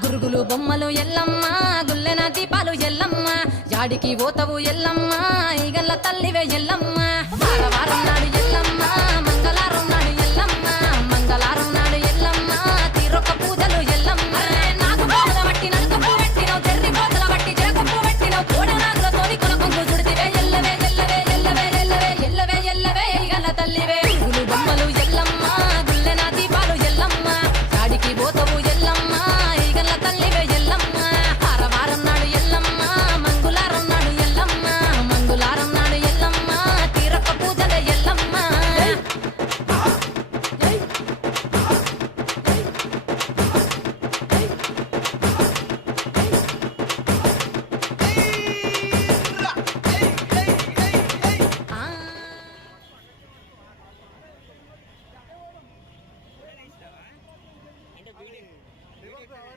గురుగులు బొమ్మలు ఎల్లమ్మ గుల్లెన దీపాలు ఎల్లమ్మ యాడికి పోతవు ఎల్లమ్మ ఈగల్ల తల్లివే ఎల్లమ్మ వారం వారం